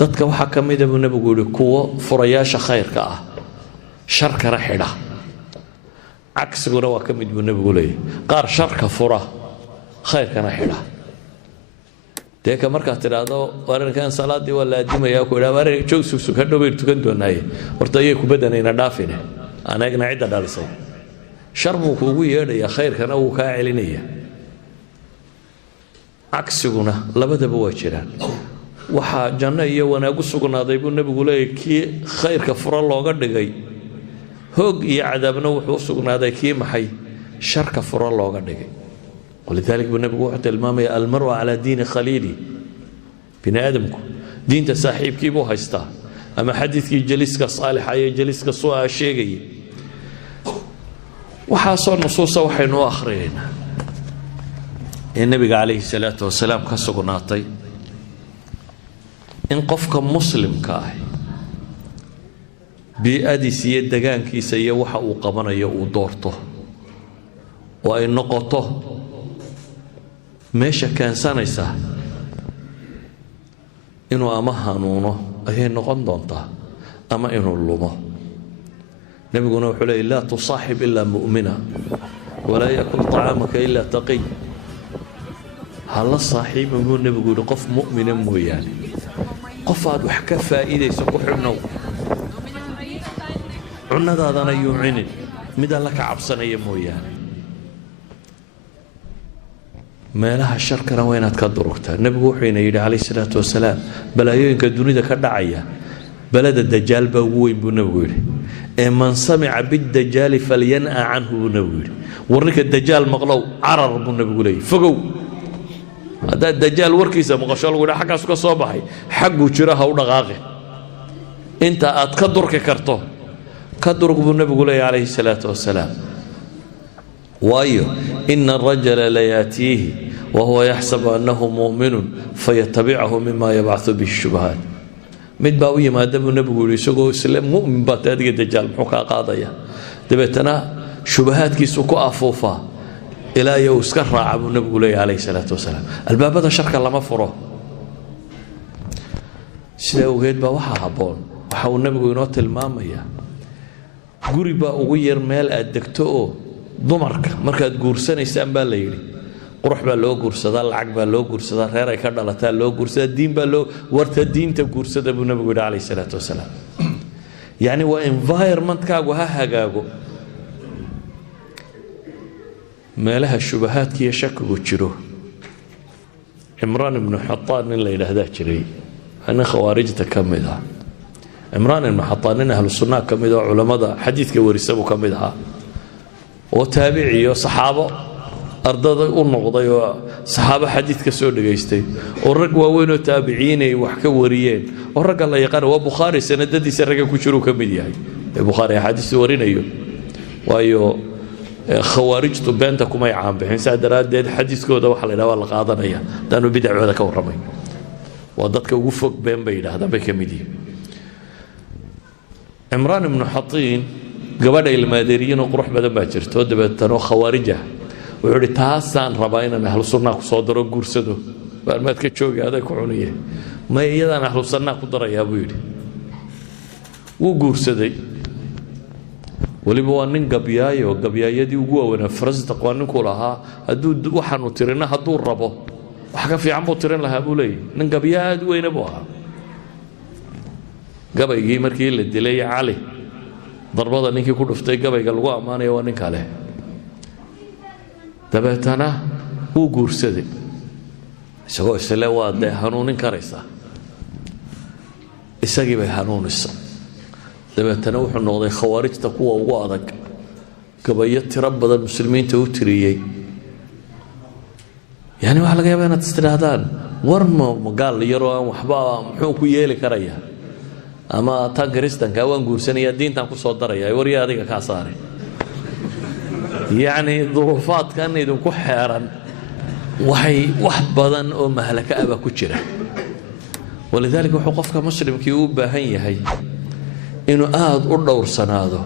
dadka waxa kamid ah nabigu yiri kuwa furayaasha khayrka ah sharka raxida cagsiguna waa kamid buu nabigu leeyahay qaar sharka fura khayrkana xida deeka marka tiraado warankan salaadii wala adimaya ku ila waran joogsu ka dhowey tukan doonay horta ay ku badanayna dhaafine anagna cid dhalisay sharbu kuugu yeedhaya khayrkana uu ka celinaya cagsiguna labadaba waa jiraan waxa janno iyo wanaagu sugnaaday buu nabigu leeyahay kii khayrka fura looga dhigay hoog iyo cadaabna wuxuu sugnaaday kii maxay sharka fura looga dhigay ولذلك النبي وحده المامي المرء على دين خليلي بني آدمكم دين تساحيب كيبو هايستا أما حديث جلسك صالح أي جلسك سوء الشيء وحاصل نصوصا وحين آخرين النبي عليه الصلاة والسلام كسر ناطي إن قفك مسلم كاي بأدي سيد دجان كي سيوحى وقمنا يودورته وإن نقطه meesha keensanaysa inuu ama hanuuno ayay noqon doontaa ama inuu lumo nabiguna wuxuu leeyahay la tusahib illa mu'mina wala yakul ta'amaka illa taqi hala saaxiib inuu nabigu qof mu'min mooyaane qof aad wax ka faa'iideyso ku xidhnow cunadaadana yuucinin mid alla ka cabsanaya mooyaane meelaha sharkana waa inaad ka durugtaa nabigu wuxuu yidhi calayhi salaatu wasalaam balaayooyinka dunida ka dhacaya balada dajaal baa ugu weyn buu nabigu yidhi ee man samica bidajaali falyan'a canhu buu nabigu yidhi warninka dajaal maqlow carar buu nabigu leeyahy fogow haddaad dajaal warkiisa maqasho lagu yidhi xaggaasu ka soo baxay xagguu jiro ha u dhaqaaqi inta aad ka durki karto ka durug buu nabigu leeyahy calayhi salaatu wasalaam وايو إن الرجل لا يأتيه وهو يحسب أنه مؤمن فيتبعه مما يبعث به الشبهات مد باوية ما دام النبي يقول يسوق السلام مؤمن باتادي الدجال محوكا قاضية دبتنا شبهات كي سوكو أفوفا إلى يوسكر راعب النبي عليه الصلاة والسلام الباب هذا شرك الله مفروه سلاو غيد با وحا هبون وحاو النبي ينوت المامية قريبا أغير مال أدكتو dumarka markaad guursanaysaan baa la yiri qurux baa loo guursadaa lacag baa loo guursadaa reer ay ka dhalataa loo guursadaa diin baa loo warta diinta guursada buu nabigu calayhi salaatu wasalaam yani waa environment kaagu ha hagaago meelaha shubahaadka iyo shakigu jiro Imraan ibn Hattaan in la yiraahdaa jiray ana khawaarijta kamida Imraan ibn Hattaan in ahlu sunnah kamida culimada xadiiska warisabu kamida وتابعي وصحابه أرضا النقضي وصحابة حديث كسور دقيستي والرقوة وينو تابعيني وحكوريين والرقوة الله يقال وبخاري سنددي سرقة كشرو كمدياي بخاري حديث ورين أيو وأيو خوارج بينتكم أي عام بحين سادرات ديد حديث كودا وحلنا والله قاضنا إياه لأنه بدع هذا كورمي وضدك وفق بين بيدا هذا بكمدي عمران بن حطين قبل المادريين وقروح بدن باجر تودبت تنو خوارجه ويقول تاسان رباينا اهل السنه كسودرو غورسدو ما تكجوغي هذا كعنيه ما يدان اهل السنه كدريا بو يدي و غورسدي وليبو nin gabiyayo gabiyayadii ugu weyn faras taqwaan ku lahaa haduu waxaanu tirina haduu rabo wax ka fiican buu tirin lahaa buu leeyahay nin gabiyaad weyn buu ahaa gabaygii markii la dilay Ali ضربة نيكي كله في تجربة يقولوا أمانة يوانك عليه دبتنا هو جورسدي سواء سلوا ده هنون كارثة إسقي به هنون السا دبتنا وحنا نقضي خوارج تقوى وواضك كبيت رب المسلمين توتريي يعني واحد جاي بينا تسترهدان ورم قال يروى وحبا محوك ويالي كريه ama ta Kristan ka waan guursanaya diintan ku soo daraya wariya adiga ka saaray yaani duruufaadkan idin ku xeeran waxay wax badan oo mahalaka aba ku jira walidaalka wuxuu qofka muslimkii u baahan yahay inuu aad u dhowrsanaado